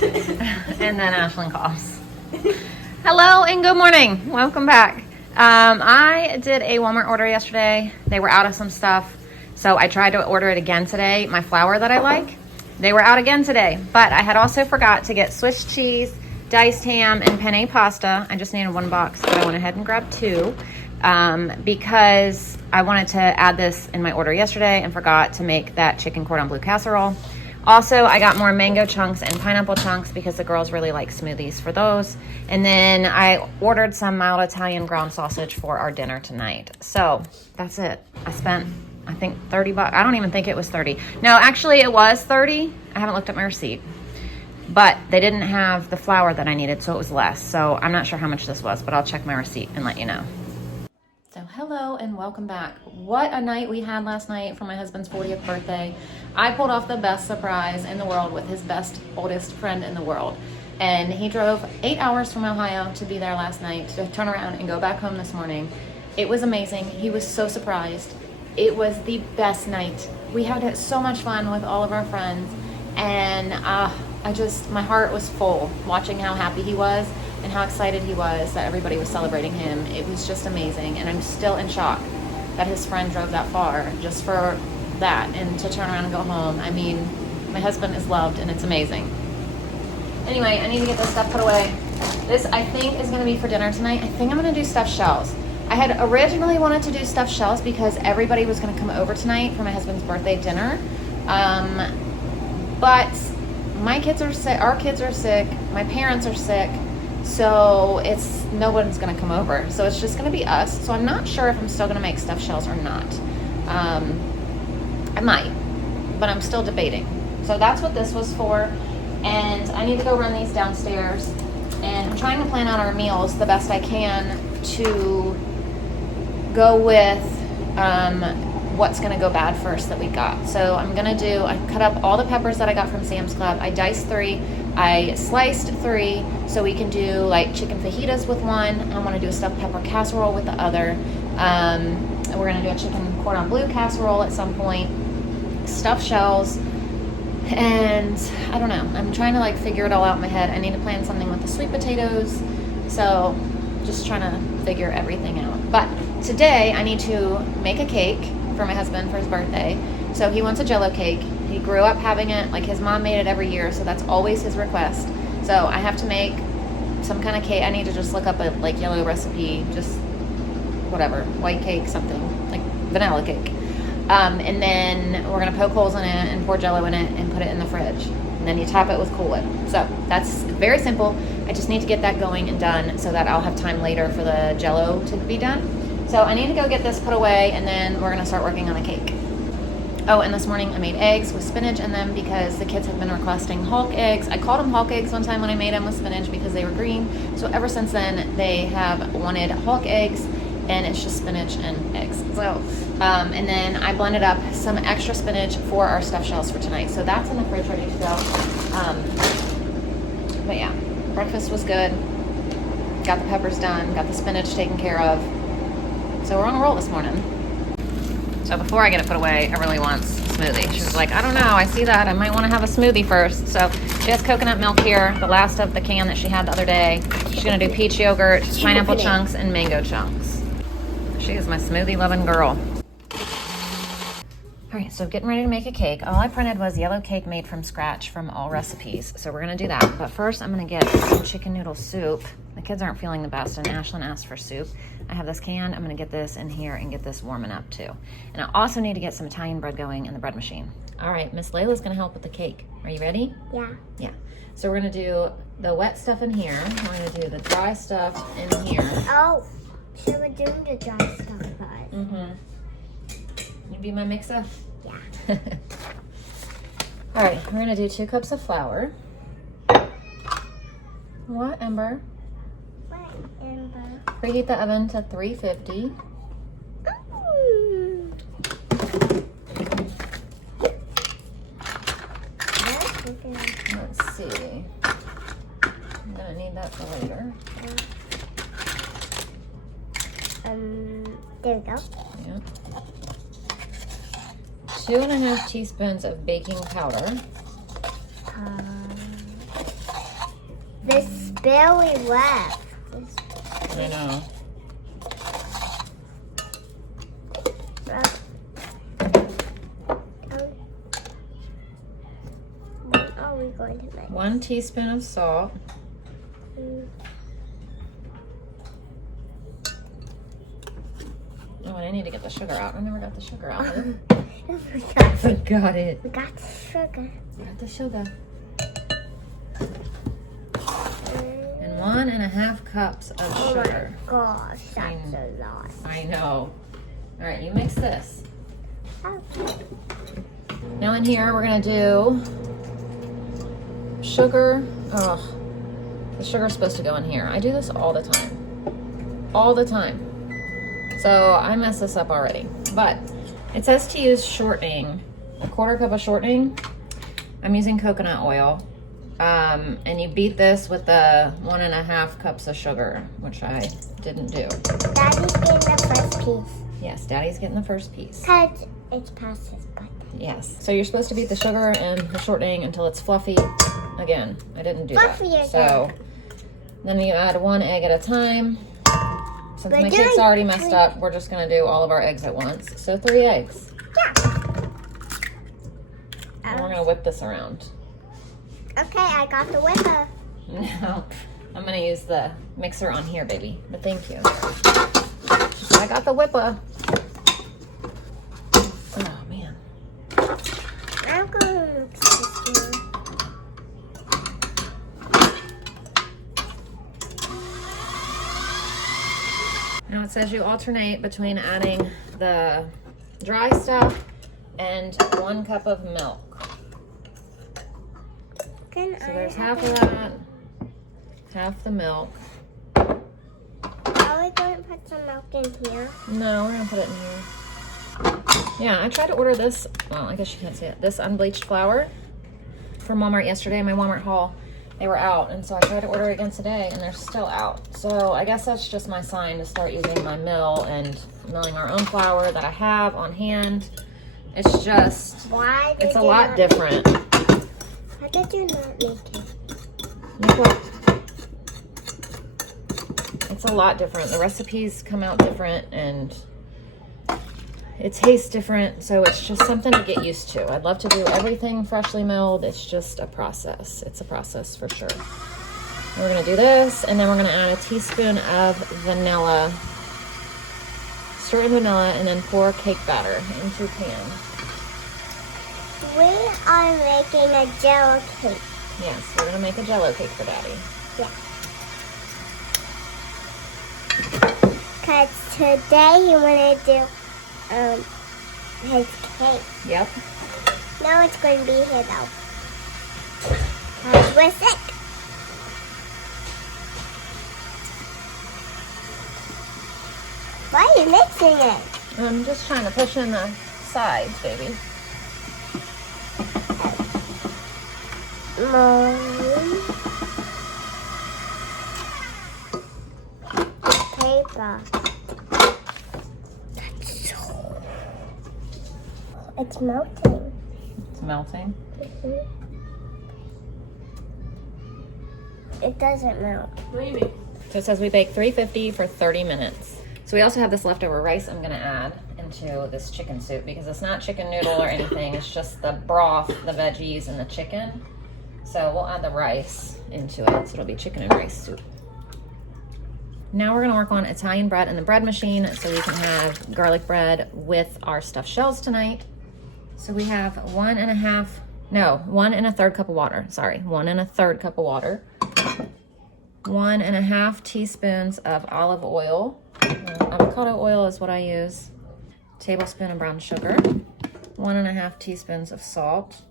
And then Ashlyn coughs. Hello and good morning. Welcome back. I did a Walmart order yesterday. They were out of some stuff, so I tried to order it again today. My flour that I like, they were out again today. But I had also forgot to get Swiss cheese, diced ham, and penne pasta. I just needed one box, but I went ahead and grabbed two because I wanted to add this in my order yesterday and forgot to make that chicken cordon bleu casserole. Also, I got more mango chunks and pineapple chunks because the girls really like smoothies for those. And then I ordered some mild Italian ground sausage for our dinner tonight. So that's it. I spent, I think, $30. I don't even think it was 30. No, actually it was 30. I haven't looked at my receipt. But they didn't have the flour that I needed, so it was less. So I'm not sure how much this was, but I'll check my receipt and let you know. So hello and welcome back. What a night we had last night for my husband's 40th birthday. I pulled off the best surprise in the world with his best, oldest friend in the world. And he drove 8 hours from Ohio to be there last night, to turn around and go back home this morning. It was amazing. He was so surprised. It was the best night. We had so much fun with all of our friends. And my heart was full watching how happy he was and how excited he was that everybody was celebrating him. It was just amazing, and I'm still in shock that his friend drove that far just for that and to turn around and go home. I mean, my husband is loved, and it's amazing. Anyway, I need to get this stuff put away. This, I think, is going to be for dinner tonight. I think I'm going to do stuffed shells. I had originally wanted to do stuffed shells because everybody was going to come over tonight for my husband's birthday dinner. But my kids are sick, our kids are sick, my parents are sick, so no one's gonna come over. So it's just gonna be us. So I'm not sure if I'm still gonna make stuffed shells or not. I might, but I'm still debating. So that's what this was for. And I need to go run these downstairs. And I'm trying to plan out our meals the best I can to go with what's gonna go bad first that we got. So I cut up all the peppers that I got from Sam's Club. I diced 3, I sliced 3, so we can do like chicken fajitas with one. I wanna do a stuffed pepper casserole with the other. We're gonna do a chicken cordon bleu casserole at some point, stuffed shells, and I don't know. I'm trying to like figure it all out in my head. I need to plan something with the sweet potatoes. So just trying to figure everything out. But today I need to make a cake for my husband for his birthday. So he wants a Jell-O cake. He grew up having it, like his mom made it every year, so that's always his request. So I have to make some kind of cake. I need to just look up a like yellow recipe, just whatever, white cake, something like vanilla cake. And then we're gonna poke holes in it and pour Jell-O in it and put it in the fridge. And then you top it with Cool Whip. So that's very simple. I just need to get that going and done so that I'll have time later for the Jell-O to be done. So I need to go get this put away, and then we're gonna start working on the cake. Oh, and this morning I made eggs with spinach in them because the kids have been requesting Hulk eggs. I called them Hulk eggs one time when I made them with spinach because they were green. So ever since then, they have wanted Hulk eggs, and it's just spinach and eggs. So, and then I blended up some extra spinach for our stuffed shells for tonight. So that's in the fridge ready to go. But yeah, breakfast was good. Got the peppers done, got the spinach taken care of. So we're on a roll this morning. So before I get it put away, I really want a smoothie. She was like, I don't know, I see that. I might want to have a smoothie first. So she has coconut milk here, the last of the can that she had the other day. She's going to do peach yogurt, pineapple chunks, and mango chunks. She is my smoothie loving girl. All right, so getting ready to make a cake. All I printed was yellow cake made from scratch from all recipes. So we're going to do that. But first, I'm going to get some chicken noodle soup. The kids aren't feeling the best, and Ashlyn asked for soup. I have this can. I'm going to get this in here and get this warming up too. And I also need to get some Italian bread going in the bread machine. All right, Miss Layla's going to help with the cake. Are you ready? Yeah. Yeah. So we're going to do the wet stuff in here. We're going to do the dry stuff in here. Oh, so we're doing the dry stuff first. Mm-hmm. You be my mix-up? Yeah. All right, we're going to do 2 cups of flour. What, Ember? What, Amber? Preheat the oven to 350. Let's see. I'm gonna need that for later. There we go. Yeah. 2.5 teaspoons of baking powder. This barely left. I know. What are we going to make? 1 teaspoon of salt. Oh, and I need to get the sugar out. I never got the sugar out. Forgot it. We got the sugar. Got the sugar. And 1.5 cups of sugar. Oh my gosh, that's a lot. I know. All right, you mix this. Oh. Now in here, we're gonna do sugar. Oh, the sugar's supposed to go in here. I do this all the time. All the time. So I messed this up already. But it says to use shortening, 1/4 cup of shortening. I'm using coconut oil. And you beat this with the 1.5 cups of sugar, which I didn't do. Daddy's getting the first piece. Yes, Daddy's getting the first piece. Because it's past his butt. Yes. So you're supposed to beat the sugar and the shortening until it's fluffy. Again, I didn't do Fluffy that. again. So then you add 1 egg at a time. Since We're my doing cake's already messed up, we're just gonna do all of our eggs at once. So 3 eggs. Yeah. And we're gonna whip this around. Okay, I got the whipper. Now, I'm gonna use the mixer on here, baby. But thank you. I got the whipper. Oh, man. I'm going to mix this here. Now it says you alternate between adding the dry stuff and 1 cup of milk. So there's half of that, half the milk. Are we going to put some milk in here? No, we're gonna put it in here. Yeah, I tried to order this, well, I guess you can't see it, this unbleached flour from Walmart yesterday, my Walmart haul. They were out, and so I tried to order it again today, and they're still out. So I guess that's just my sign to start using my mill and milling our own flour that I have on hand. It's just, it's a lot different. How did you not make it? Look what? It's a lot different. The recipes come out different and it tastes different. So it's just something to get used to. I'd love to do everything freshly milled. It's just a process. It's a process for sure. And we're gonna do this and then we're gonna add a teaspoon of vanilla. Stir in vanilla and then pour cake batter into a pan. We are making a jello cake. Yes, we're gonna make a Jello cake for Daddy. Yeah. Because today you want to do his cake. Yep. Now it's going to be here though. Because we're sick. Why are you mixing it? I'm just trying to push in the sides, baby. Mommy. Paper. It's melting. It's melting. It doesn't melt. What do you mean? So it says we bake 350 for 30 minutes. So we also have this leftover rice I'm gonna add into this chicken soup because it's not chicken noodle or anything. It's just the broth, the veggies, and the chicken. So we'll add the rice into it. So it'll be chicken and rice soup. Now we're gonna work on Italian bread in the bread machine so we can have garlic bread with our stuffed shells tonight. So we have 1 1/3 cup of water. Sorry, 1 1/3 cup of water. 1 1/2 teaspoons of olive oil. Avocado oil is what I use. Tablespoon of brown sugar. 1 1/2 teaspoons of salt.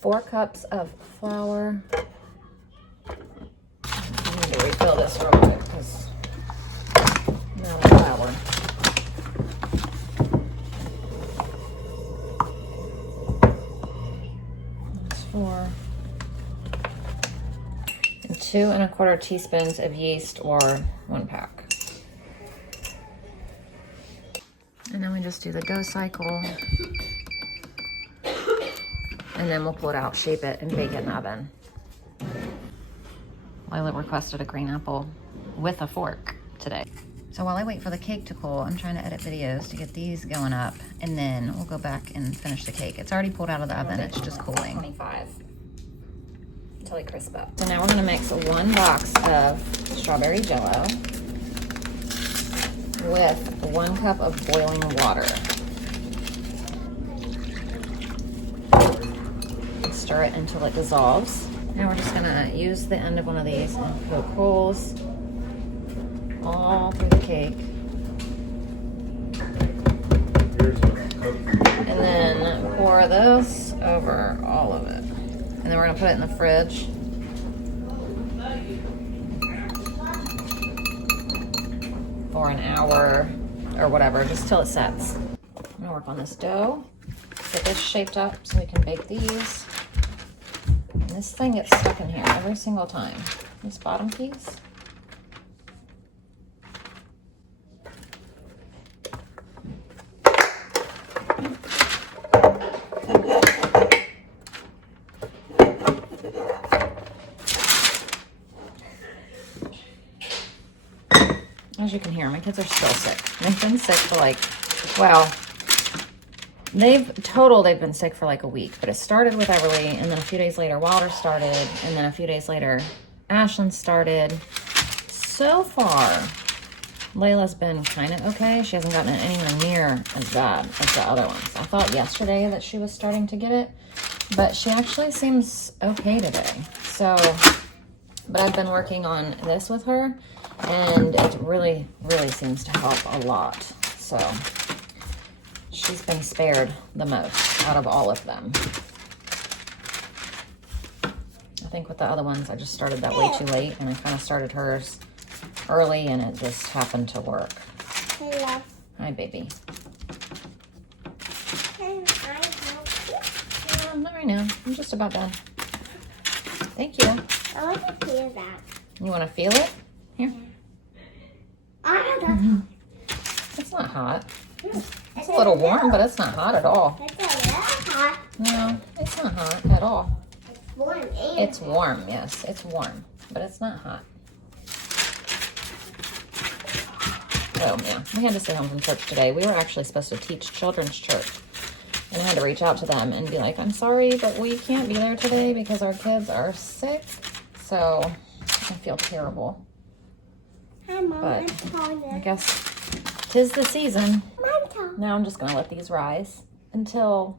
4 cups of flour. I need to refill this real quick because I'm out of flour. That's 4. And 2 1/4 teaspoons of yeast or 1 pack. And then we just do the dough cycle. And then we'll pull it out, shape it, and bake it in the oven. Lila requested a green apple with a fork today. So while I wait for the cake to cool, I'm trying to edit videos to get these going up, and then we'll go back and finish the cake. It's already pulled out of the oven, it's just cooling. 25 until they crisp up. So now we're gonna mix 1 box of strawberry jello with 1 cup of boiling water. And stir it until it dissolves. Now we're just gonna use the end of one of these and poke holes all through the cake. And then pour this over all of it. And then we're gonna put it in the fridge. For an hour or whatever, just till it sets. I'm gonna work on this dough, get this shaped up so we can bake these. And this thing gets stuck in here every single time. This bottom piece. As you can hear, my kids are still sick. They've been sick for like, well, they've been sick for like a week, but it started with Everly, and then a few days later, Wilder started, and then a few days later, Ashlyn started. So far, Layla's been kind of okay. She hasn't gotten it anywhere near as bad as the other ones. I thought yesterday that she was starting to get it, but she actually seems okay today. So, but I've been working on this with her, and it really, really seems to help a lot. So she's been spared the most out of all of them. I think with the other ones, I just started that way too late, and I kind of started hers early, and it just happened to work. Hello. Hi, baby. Can I help you? Not right now. I'm just about done. Thank you. I want to feel that. You want to feel it? Here. I don't It's not hot. It's a little warm, but it's not hot at all. It's a little hot. No, it's not hot at all. It's warm. And It's warm, yes. It's warm, but it's not hot. Oh, yeah. We had to stay home from church today. We were actually supposed to teach children's church. And I had to reach out to them and be like, I'm sorry, but we can't be there today because our kids are sick. So I feel terrible. Hi, Mom. But I'm calling I it. guess 'tis the season. Mom, Now I'm just going to let these rise until,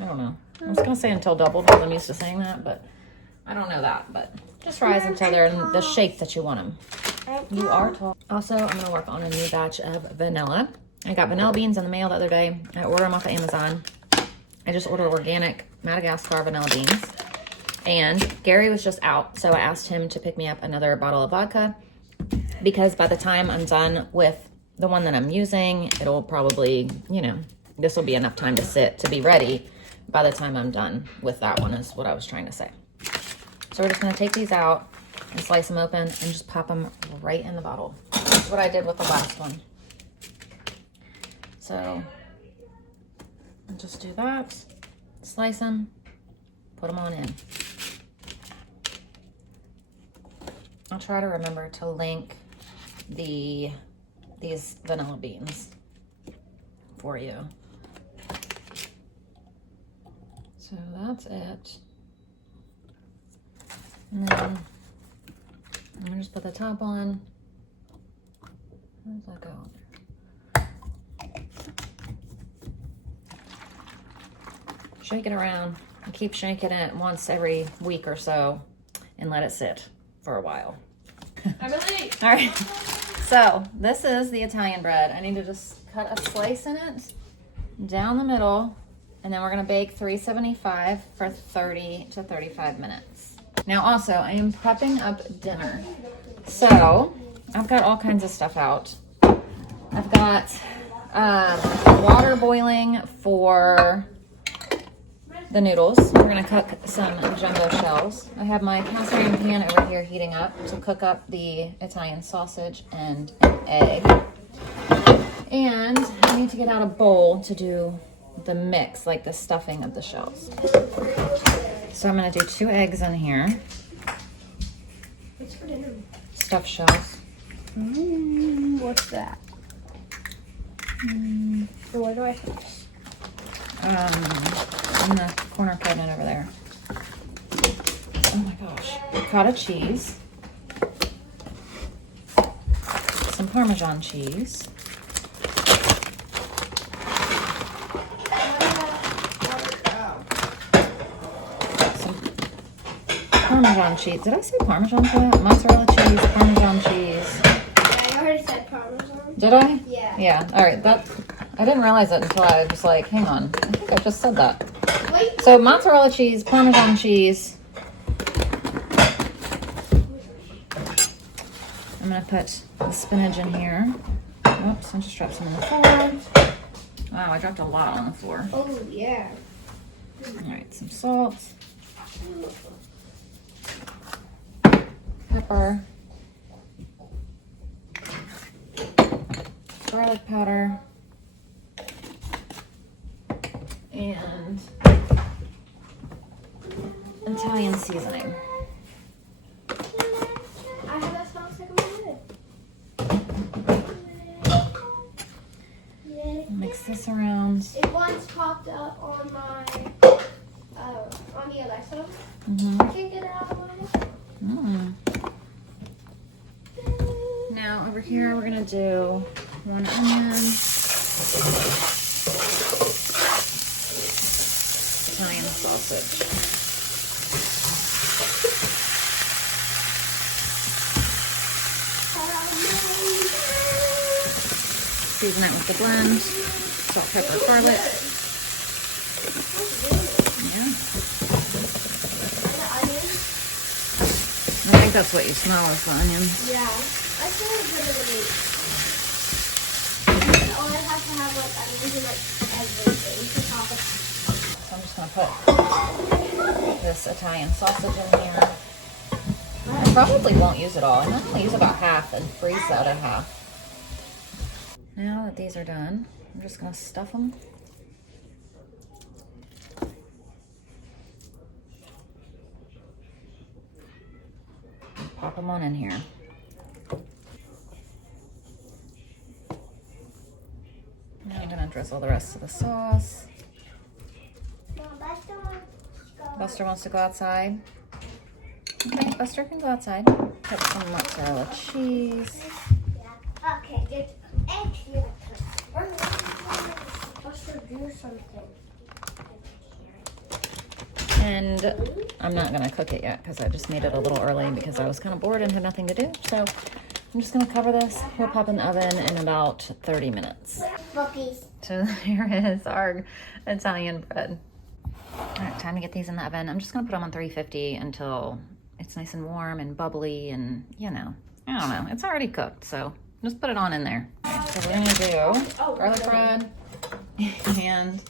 I don't know. I was going to say until doubled because I'm used to saying that, but I don't know that. But just rise until they're in the shape that you want them. You are tall. Also, I'm going to work on a new batch of vanilla. I got vanilla beans in the mail the other day. I ordered them off of Amazon. I just ordered organic Madagascar vanilla beans. And Gary was just out, so I asked him to pick me up another bottle of vodka because by the time I'm done with the one that I'm using, it'll probably, you know, this will be enough time to sit to be ready by the time I'm done with that one is what I was trying to say. So we're just going to take these out and slice them open and just pop them right in the bottle. That's what I did with the last one. So I'll just do that, slice them, put them on in. I'll try to remember to link these vanilla beans for you. So that's it. And then I'm gonna just put the top on. Where does that go? Shake it around and keep shaking it once every week or so and let it sit for a while. All right, so this is the Italian bread. I need to just cut a slice in it down the middle, and then we're gonna bake 375 for 30 to 35 minutes. Now also, I am prepping up dinner. So I've got all kinds of stuff out. I've got water boiling for the noodles. We're gonna cook some jumbo shells. I have my cast iron pan over here heating up to cook up the Italian sausage and an egg. And I need to get out a bowl to do the mix, like the stuffing of the shells. So I'm gonna do 2 eggs in here. What's for dinner? Stuffed shells. What's that? So where do I put this? In the corner cabinet over there. Oh my gosh. Ricotta cheese. Some Parmesan cheese. Some Parmesan cheese. Did I say Parmesan for that? Mozzarella cheese, Parmesan cheese. Yeah, I already said Parmesan. Did I? Yeah. Yeah. All right. That I didn't realize it until I was like, hang on. I think I just said that. Wait. So mozzarella cheese, Parmesan cheese. I'm gonna put the spinach in here. Oops, I just dropped some on the floor. Wow, I dropped a lot on the floor. Oh, yeah. All right, some salt, pepper, garlic powder, and Italian seasoning. I have that smell stuck in my head. Mix this around. It once popped up on my, on the Alexa. Mm-hmm. I can't get it out of my head. Now over here we're gonna do 1 onion, Italian sausage. Season it with the blend, salt, pepper, garlic. Yeah, The onion. I think that's what you smell is the onion. Yeah. I feel like really all I have to have like onions and like everything to top it. So I'm just gonna put this Italian sausage in here. I probably won't use it all. I'm gonna use about half and freeze that at half. Now that these are done, I'm just gonna stuff them. Pop them on in here. Now I'm gonna drizzle the rest of the sauce. Buster wants to go outside. Okay, Buster can go outside. Put some mozzarella cheese. Okay, good. Actually, Buster, do something. And I'm not gonna cook it yet because I just made it a little early because I was kind of bored and had nothing to do. So I'm just gonna cover this. We'll pop in the oven in about 30 minutes. Cookies. So here is our Italian bread. All right, time to get these in the oven. I'm just gonna put them on 350 until it's nice and warm and bubbly and, you know, I don't know. It's already cooked, so just put it on in there. Right, so we're gonna do garlic bread and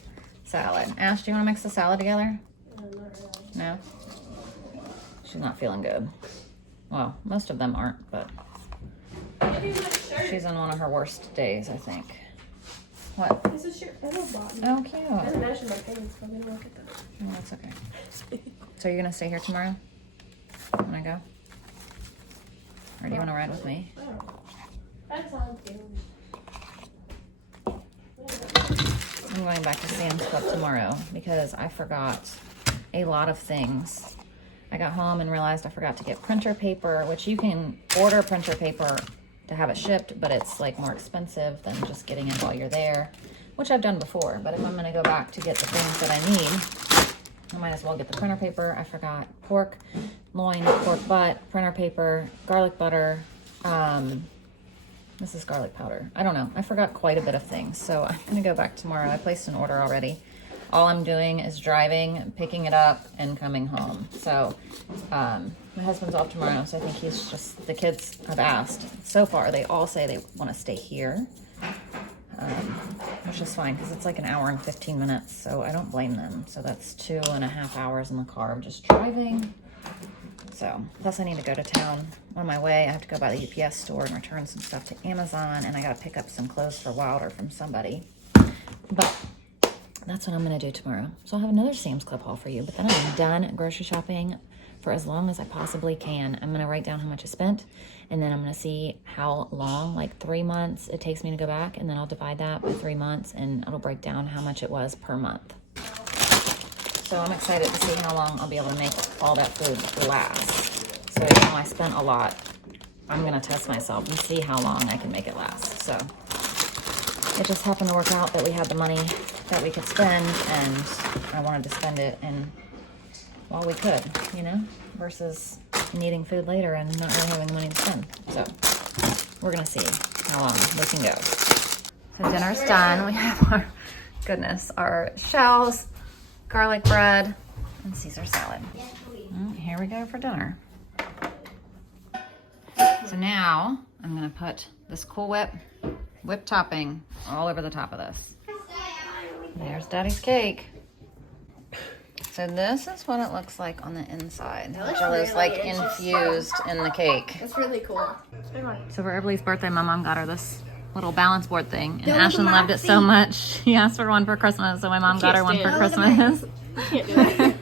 salad. Ash, do you wanna mix the salad together? No? She's not feeling good. Well, most of them aren't, but she's on one of her worst days, I think. What? This is your little bottom. Oh, cute. It doesn't match my pants, so I'm gonna look at that. Oh, that's okay. So you're gonna stay here tomorrow? Wanna go? Or do you wanna ride with me? I don't know. That sounds good. I'm going back to Sam's Club tomorrow because I forgot a lot of things. I got home and realized I forgot to get printer paper, which you can order printer paper to have it shipped, but it's like more expensive than just getting it while you're there, which I've done before. But if I'm gonna go back to get the things that I need, I might as well get the printer paper. I forgot pork loin, pork butt, printer paper, garlic butter. This is garlic powder. I don't know. I forgot quite a bit of things. So I'm gonna go back tomorrow. I placed an order already. All I'm doing is driving, picking it up, and coming home. So my husband's off tomorrow, so I think he's just, the kids have asked. So far, they all say they want to stay here, which is fine because it's like an hour and 15 minutes, so I don't blame them. So that's 2.5 hours in the car of just driving. So, plus I need to go to town. On my way, I have to go by the UPS store and return some stuff to Amazon, and I got to pick up some clothes for Wilder from somebody. But that's what I'm gonna do tomorrow. So I'll have another Sam's Club haul for you, but then I'm done grocery shopping for as long as I possibly can. I'm gonna write down how much I spent, and then I'm gonna see how long, like 3 months it takes me to go back, and then I'll divide that by 3 months, and it'll break down how much it was per month. So I'm excited to see how long I'll be able to make all that food last. So even though I spent a lot, I'm gonna test myself and see how long I can make it last. So it just happened to work out that we had the money that we could spend, and I wanted to spend it in while we could, you know, versus needing food later and not really having the money to spend. So we're gonna see how long we can go. So dinner's done. We have our, goodness, our shells, garlic bread, and Caesar salad. Here we go for dinner. So now I'm gonna put this Cool Whip topping all over the top of this. There's Daddy's cake. So this is what it looks like on the inside. Jello's like infused in the cake. That's really cool. So for Everly's birthday, my mom got her this little balance board thing, and Ashlyn loved it so much she asked for one for Christmas. So my mom got her one for Christmas. Can't do it.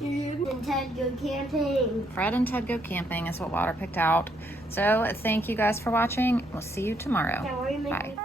And Ted go camping. Fred and Ted go camping is what Water picked out. So thank you guys for watching. We'll see you tomorrow. Bye.